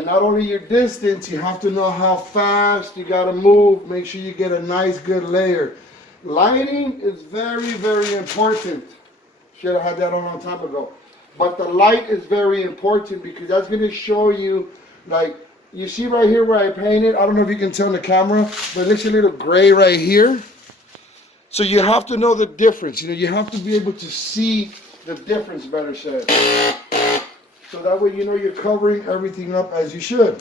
And not only your distance, you have to know how fast you got to move. Make sure you get a nice, good layer. Lighting is very, very important. Should have had that on time ago. But the light is very important because that's going to show you, like, you see right here where I painted? I don't know if you can tell in the camera, but it looks a little gray right here. So you have to know the difference. You know, you have to be able to see the difference, better said. So that way you know you're covering everything up as you should.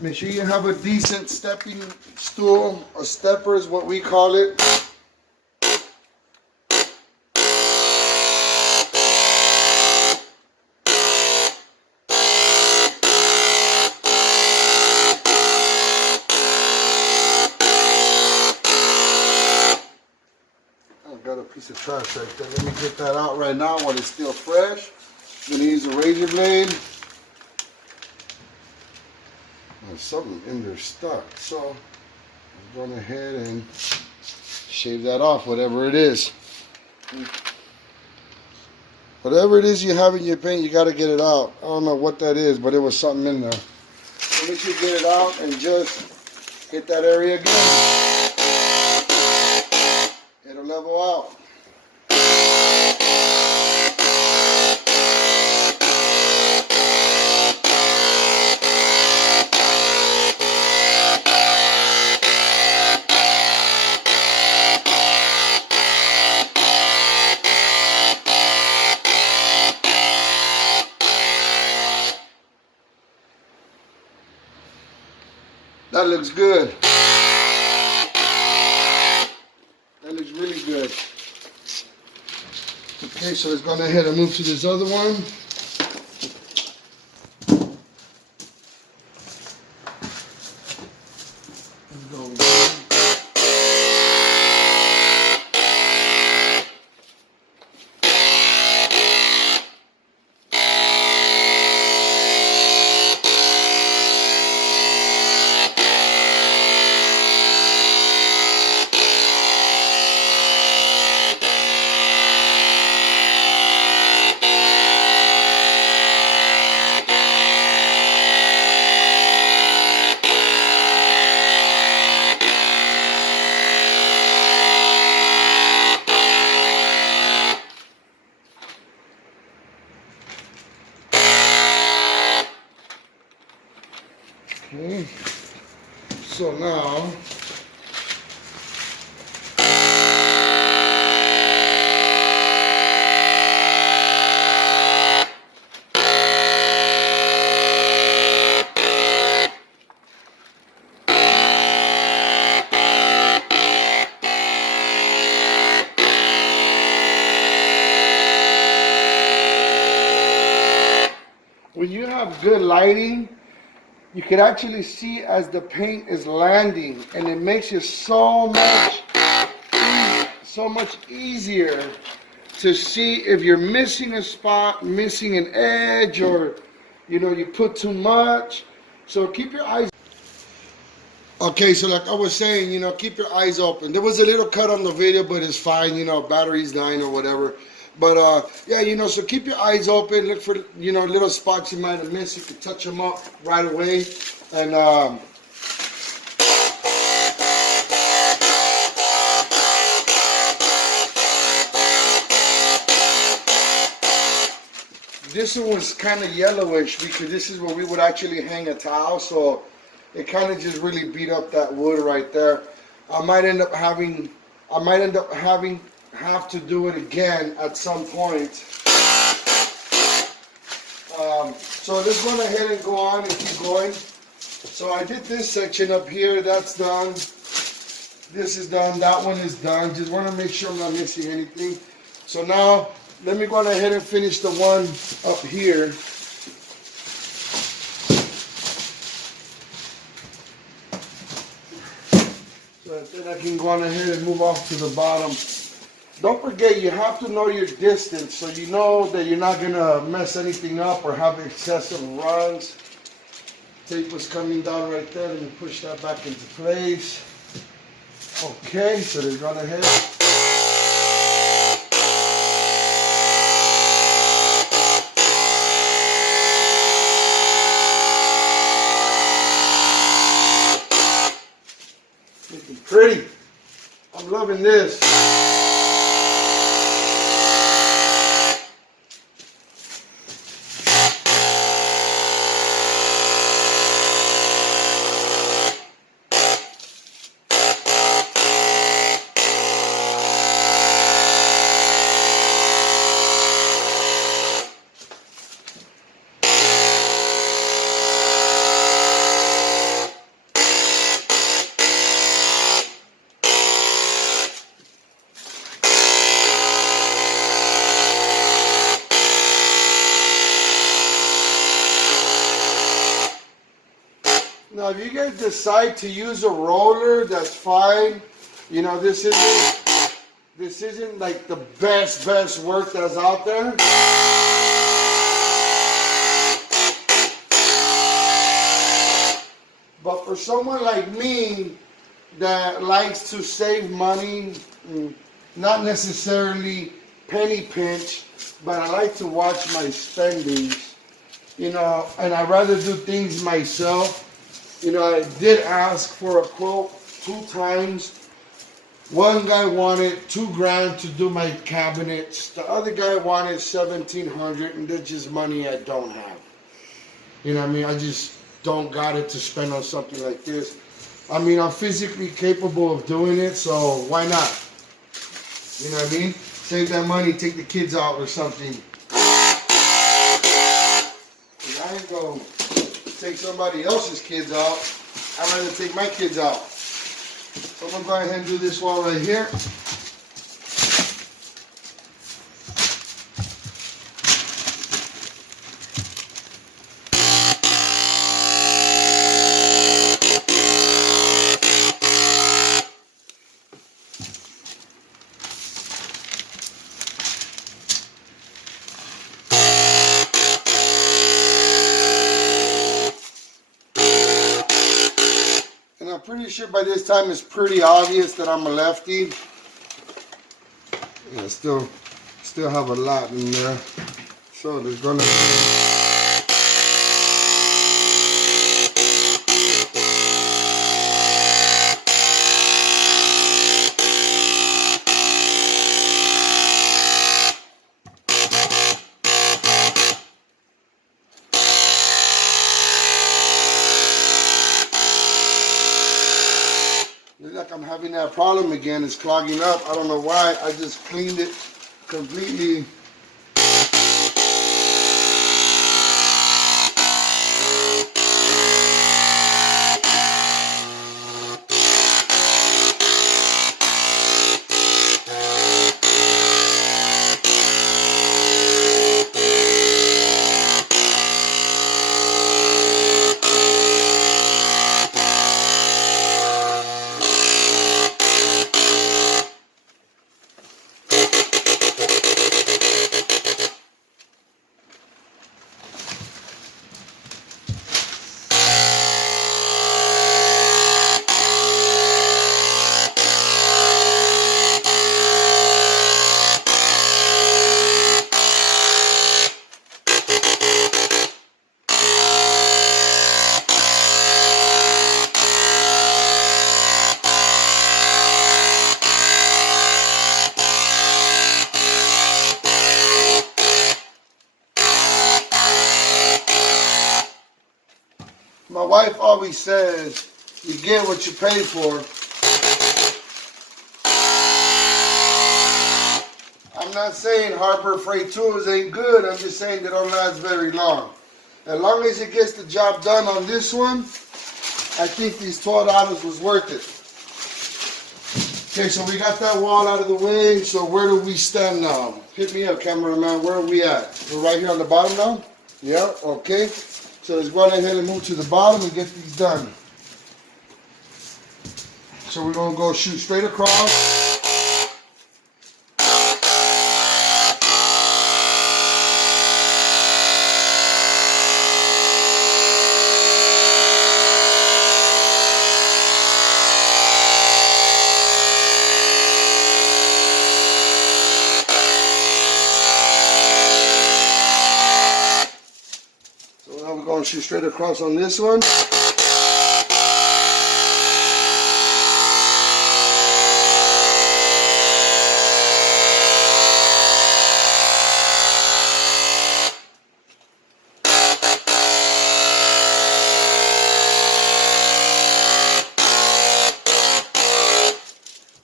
Make sure you have a decent stepping stool. A stepper is what we call it. Piece of trash right there. Let me get that out right now while it's still fresh. I'm gonna use a razor blade. There's something in there stuck, so I'm going ahead and shave that off, whatever it is. Whatever it is you have in your paint, you got to get it out. I don't know what that is, but it was something in there. So make sure you get it out and just hit that area again. It'll level out. That looks good. That looks really good. Okay, so let's go ahead and move to this other one. Okay, so now when you have good lighting, you can actually see as the paint is landing, and it makes it so much easier to see if you're missing a spot, missing an edge, or you put too much. So keep your eyes. Okay, so like I was saying, keep your eyes open. There was a little cut on the video, but it's fine, battery's dying or whatever. But yeah, so keep your eyes open. Look for, little spots you might have missed. You can touch them up right away. And this one was kind of yellowish because this is where we would actually hang a towel. So it kind of just really beat up that wood right there. I might end up having have to do it again at some point. So let's go ahead and go on and keep going. So I did this section up here. That's done. This is done. That one is done. Just want to make sure I'm not missing anything. So now let me go ahead and finish the one up here. So then I can go on ahead and move off to the bottom. Don't forget, you have to know your distance so you know that you're not going to mess anything up or have excessive runs. Tape was coming down right there. Let me push that back into place. Okay, so let's run ahead. Looking pretty. I'm loving this. Now, if you guys decide to use a roller, that's fine. You know, this isn't like the best work that's out there. But for someone like me that likes to save money, not necessarily penny pinch, but I like to watch my spendings, you know, and I'd rather do things myself. You know, I did ask for a quote 2 times. One guy wanted $2,000 to do my cabinets. The other guy wanted $1,700, and that's just money I don't have. You know what I mean? I just don't got it to spend on something like this. I mean, I'm physically capable of doing it, so why not? You know what I mean? Save that money, take the kids out or something. I ain't gonna take somebody else's kids out. I'd rather take my kids out. So I'm gonna go ahead and do this wall right here. I'm pretty sure by this time it's pretty obvious that I'm a lefty. Yeah, still have a lot in there. So there's gonna like I'm having that problem again. It's clogging up. I don't know why. I just cleaned it completely. My wife always says, you get what you pay for. I'm not saying Harbor Freight tools ain't good. I'm just saying they don't last very long. As long as it gets the job done on this one, I think these $12 was worth it. Okay, so we got that wall out of the way. So where do we stand now? Hit me up, cameraman. Where are we at? We're right here on the bottom now? Yeah, okay. So let's go ahead and move to the bottom and get these done. So we're going to go shoot straight across. going to shoot straight across on this one.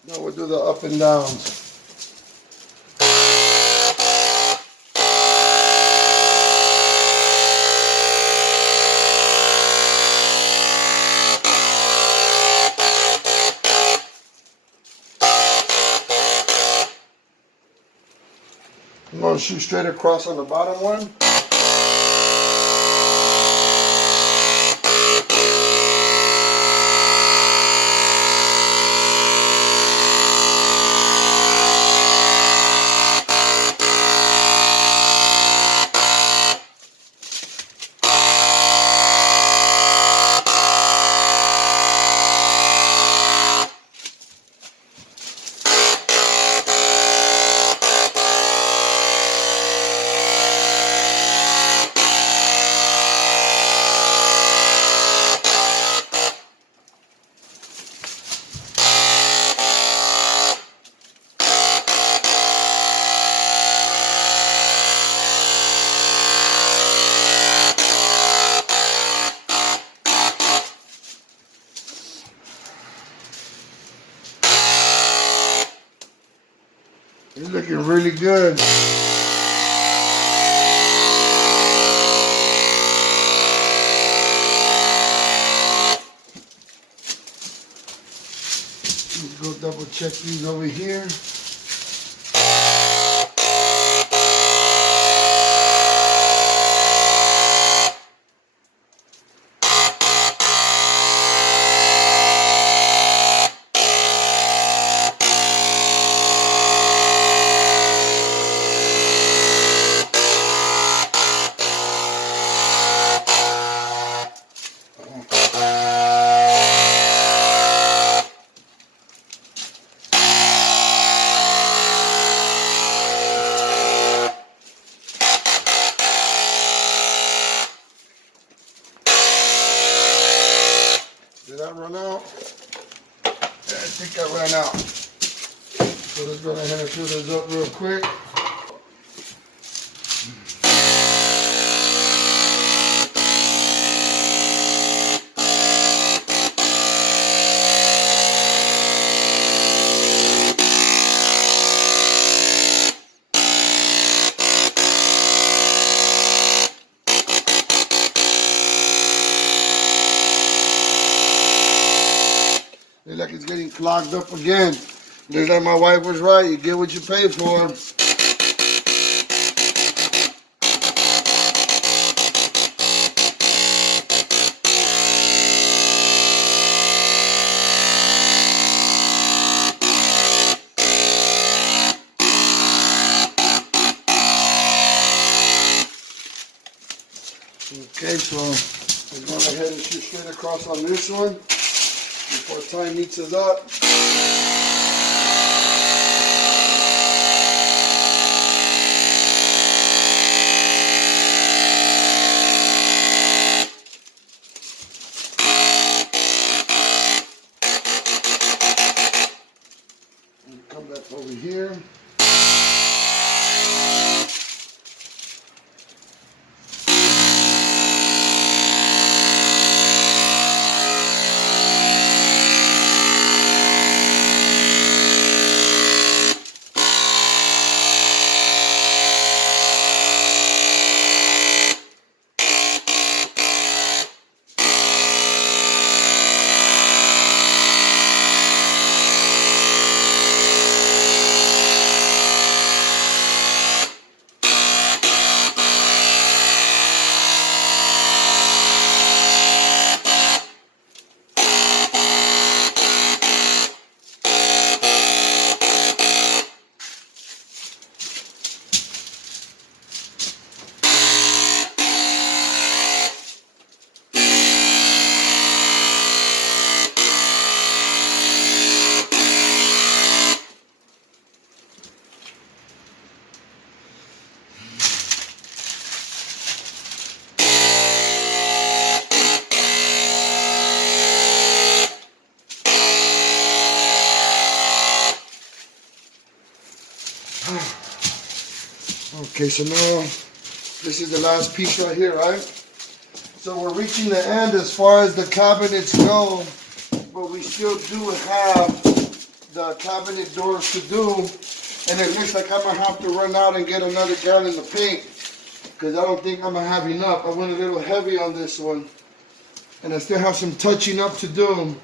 Now we'll do the up and downs. I'm going to shoot straight across on the bottom one. It's looking really good. Let's go double check these over here. Did I run out? Yeah, I think I ran out. So let's go ahead and fill this up real quick. Looks like it's getting clogged up again. Looks like my wife was right. You get what you pay for. Okay, so I'm going ahead and shoot straight across on this one before time heats it up. And come back over here. Okay, so now this is the last piece right here, right? So we're reaching the end as far as the cabinets go, but we still do have the cabinet doors to do, and it looks like I'm gonna have to run out and get another gallon of paint because I don't think I'm gonna have enough. I went a little heavy on this one, and I still have some touching up to do.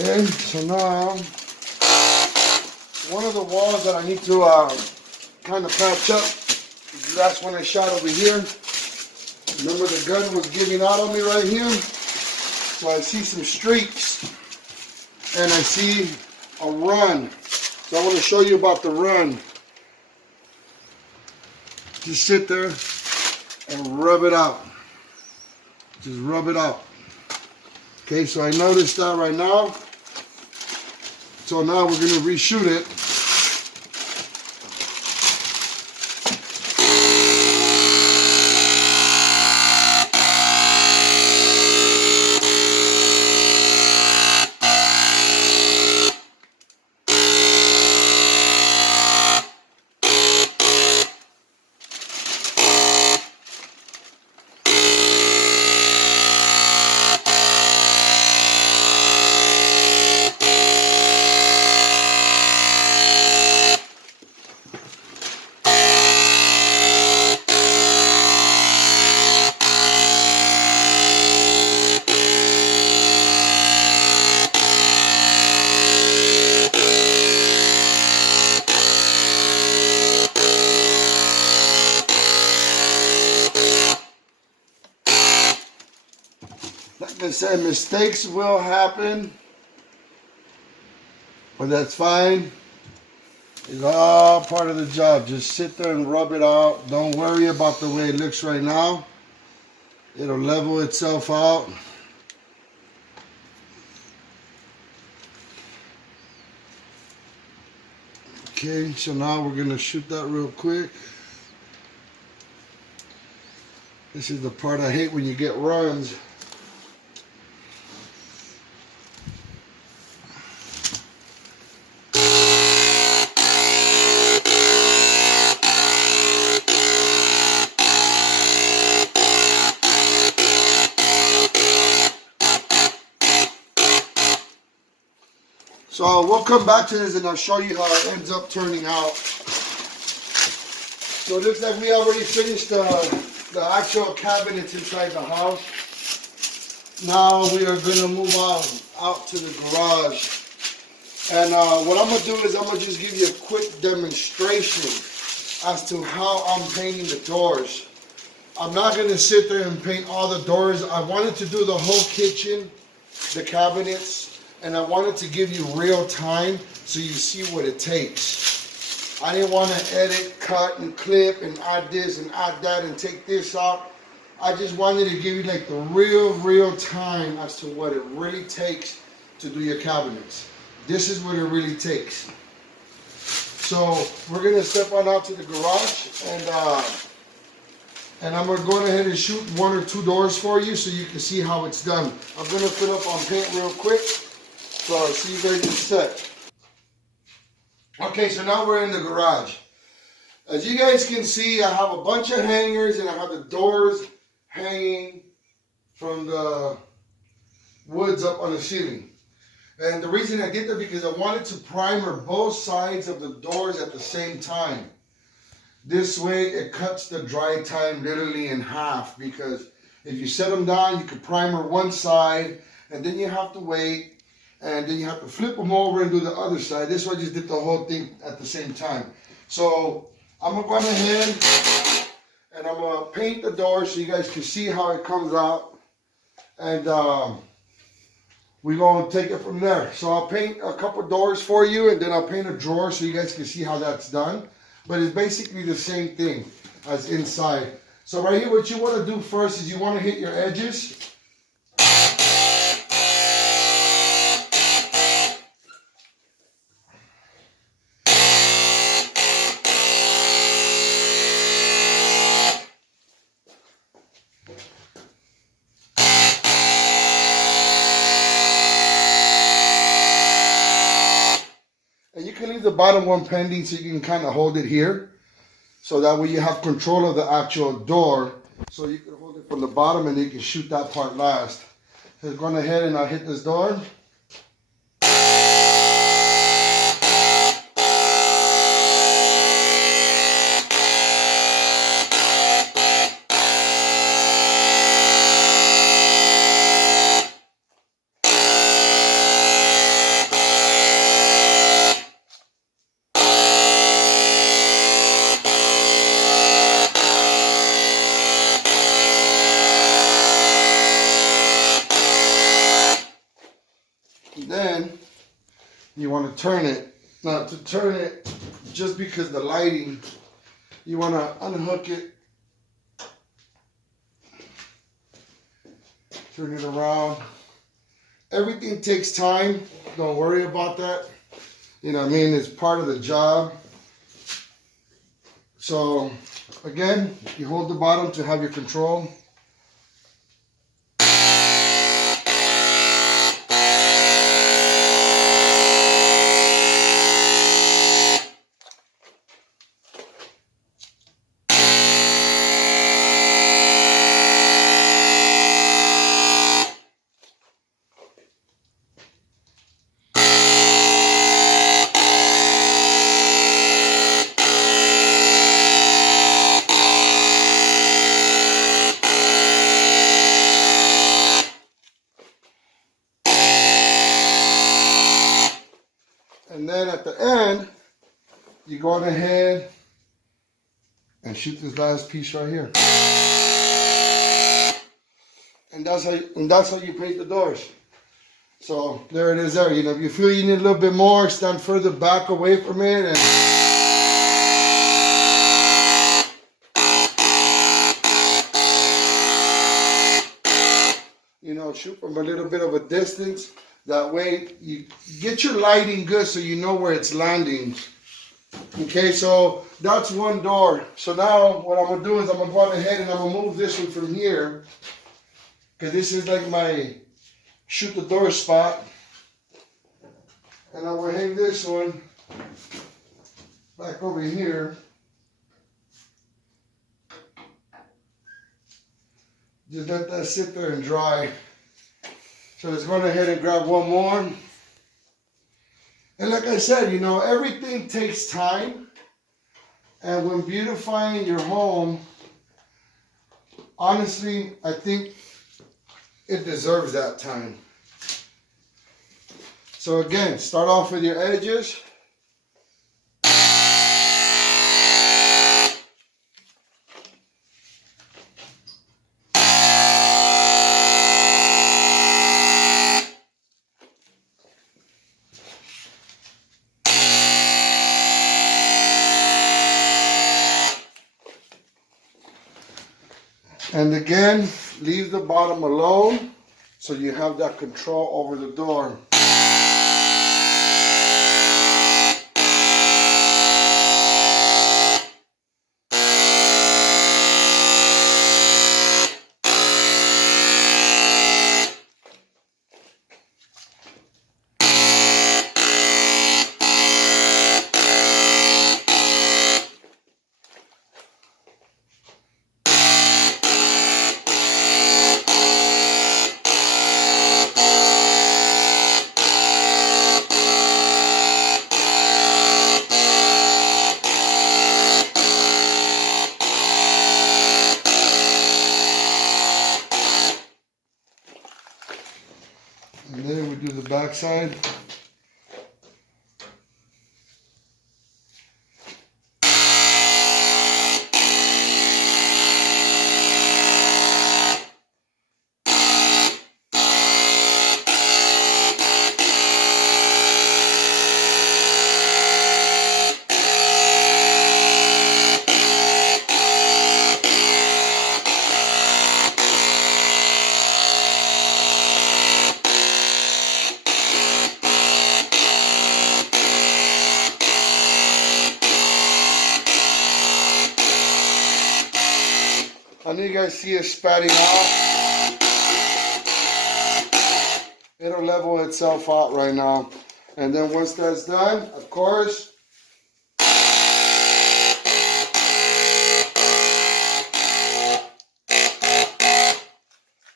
Okay, so now one of the walls that I need to kind of patch up is the last one I shot over here. Remember the gun was giving out on me right here? So I see some streaks and I see a run. So I want to show you about the run. Just sit there and rub it out. Just rub it out. Okay, so I noticed that right now. So now we're going to reshoot it. Like I said, mistakes will happen, but that's fine. It's all part of the job. Just sit there and rub it out. Don't worry about the way it looks right now. It'll level itself out. Okay, so now we're going to shoot that real quick. This is the part I hate when you get runs. So we'll come back to this and I'll show you how it ends up turning out. So it looks like we already finished the actual cabinets inside the house. Now we are going to move out to the garage. And what I'm going to do is I'm going to just give you a quick demonstration as to how I'm painting the doors. I'm not going to sit there and paint all the doors. I wanted to do the whole kitchen, the cabinets, and I wanted to give you real time so you see what it takes. I didn't want to edit, cut, and clip, and add this and add that and take this out. I just wanted to give you like the real time as to what it really takes to do your cabinets. This is what it really takes. So we're gonna step on out to the garage, and I'm gonna go ahead and shoot 1 or 2 doors for you so you can see how it's done. I'm gonna fill up on paint real quick, so I'll see you guys in a sec. Okay, so now we're in the garage. As you guys can see, I have a bunch of hangers and I have the doors hanging from the woods up on the ceiling. And the reason I did that because I wanted to primer both sides of the doors at the same time. This way it cuts the dry time literally in half, because if you set them down, you can primer one side and then you have to wait and then you have to flip them over and do the other side. This way I just did the whole thing at the same time. So I'm going to go ahead and I'm going to paint the door so you guys can see how it comes out. And we're going to take it from there. So I'll paint a couple doors for you, and then I'll paint a drawer so you guys can see how that's done. But it's basically the same thing as inside. So right here, what you want to do first is you want to hit your edges. And you can leave the bottom one pending so you can kind of hold it here. So that way you have control of the actual door. So you can hold it from the bottom and you can shoot that part last. So going ahead and I'll hit this door. Then you want to turn it. Now to turn it, just because the lighting, you want to unhook it, turn it around. Everything takes time. Don't worry about that. You know what I mean? It's part of the job. So again, you hold the bottom to have your control. And then at the end, you go on ahead and shoot this last piece right here. And that's how you paint the doors. So there it is there. You know, if you feel you need a little bit more, stand further back away from it and you know, shoot from a little bit of a distance. That way you get your lighting good so you know where it's landing. Okay, so that's one door. So now what I'm going to do is I'm going to go ahead and I'm going to move this one from here. Because this is like my shoot the door spot. And I will hang this one back over here. Just let that sit there and dry. So let's go ahead and grab one more. And like I said, you know, everything takes time. And when beautifying your home, honestly, I think it deserves that time. So again, start off with your edges. And again, leave the bottom alone so you have that control over the door. And then we do the back side. I know you guys see it spatting out. It'll level itself out right now. And then once that's done, of course,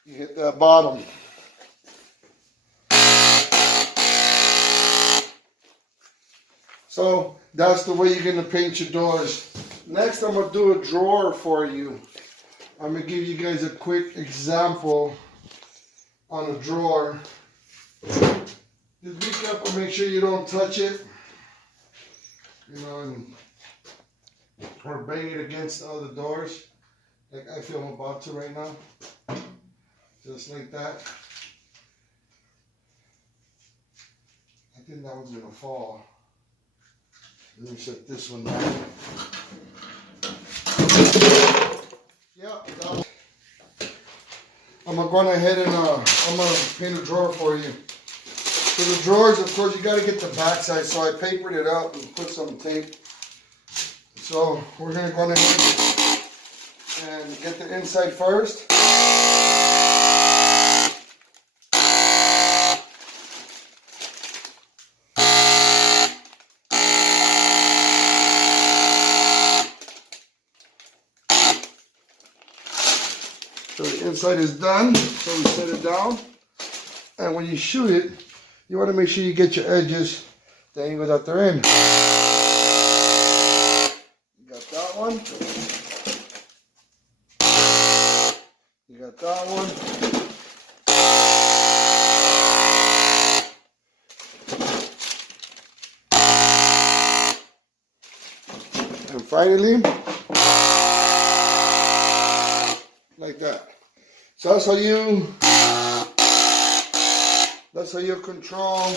you hit that bottom. So that's the way you're going to paint your doors. Next, I'm going to do a drawer for you. I'm going to give you guys a quick example on a drawer. Just be careful, make sure you don't touch it, you know, or bang it against the other doors, like I feel I'm about to right now, just like that. I think that one's going to fall. Let me set this one down. Yeah, I'm going ahead and I'm going to paint a drawer for you. So the drawers, of course, you got to get the back side. So I papered it up and put some tape. So we're going to go ahead and get the inside first. So the inside is done, so we set it down. And when you shoot it, you want to make sure you get your edges the angle that they're in. You got that one. You got that one. And finally, like that. So that's how you control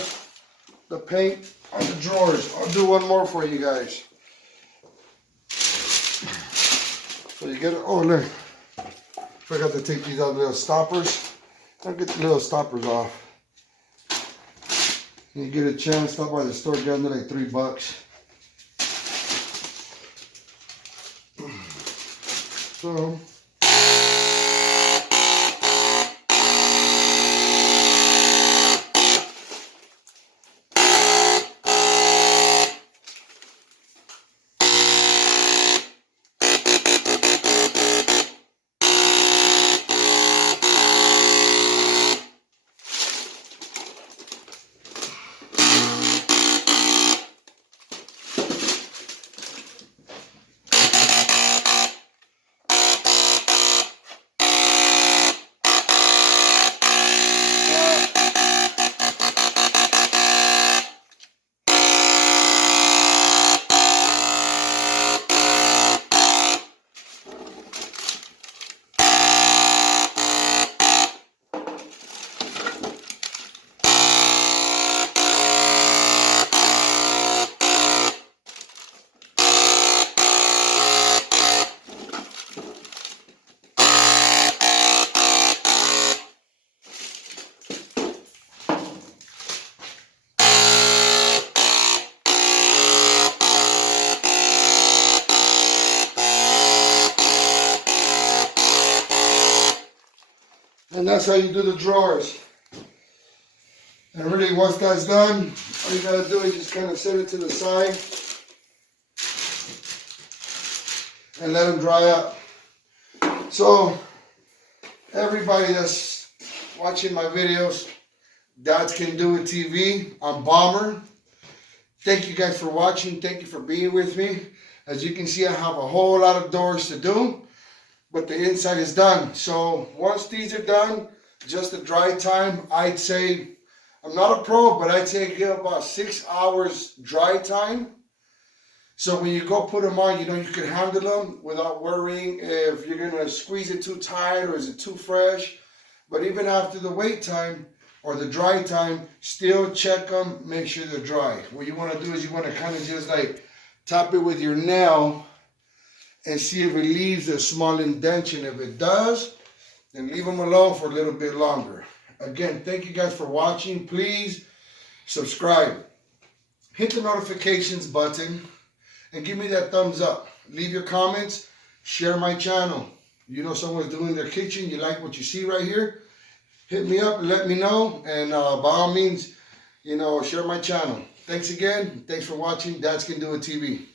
the paint on the drawers. I'll do one more for you guys. So you get it. Oh, look. Forgot to take these out, little stoppers. I'll get the little stoppers off. You get a chance, stop by the store, get under like $3. So And that's how you do the drawers. And really, once that's done, all you gotta do is just kind of set it to the side and let them dry up. So, everybody that's watching my videos, Dads Can Do It TV, I'm Bomber. Thank you guys for watching. Thank you for being with me. As you can see, I have a whole lot of doors to do, but the inside is done. So once these are done, just the dry time, I'd say, I'm not a pro, but I'd say give about 6 hours dry time. So when you go put them on, you know, you can handle them without worrying if you're gonna squeeze it too tight or is it too fresh. But even after the wait time or the dry time, still check them, make sure they're dry. What you wanna do is you wanna kind of just like tap it with your nail and see if it leaves a small indentation. If it does, then leave them alone for a little bit longer. Again, thank you guys for watching. Please subscribe. Hit the notifications button and give me that thumbs up. Leave your comments. Share my channel. You know someone's doing their kitchen. You like what you see right here? Hit me up and let me know. And by all means, you know, share my channel. Thanks again. Thanks for watching Dads Can Do It TV.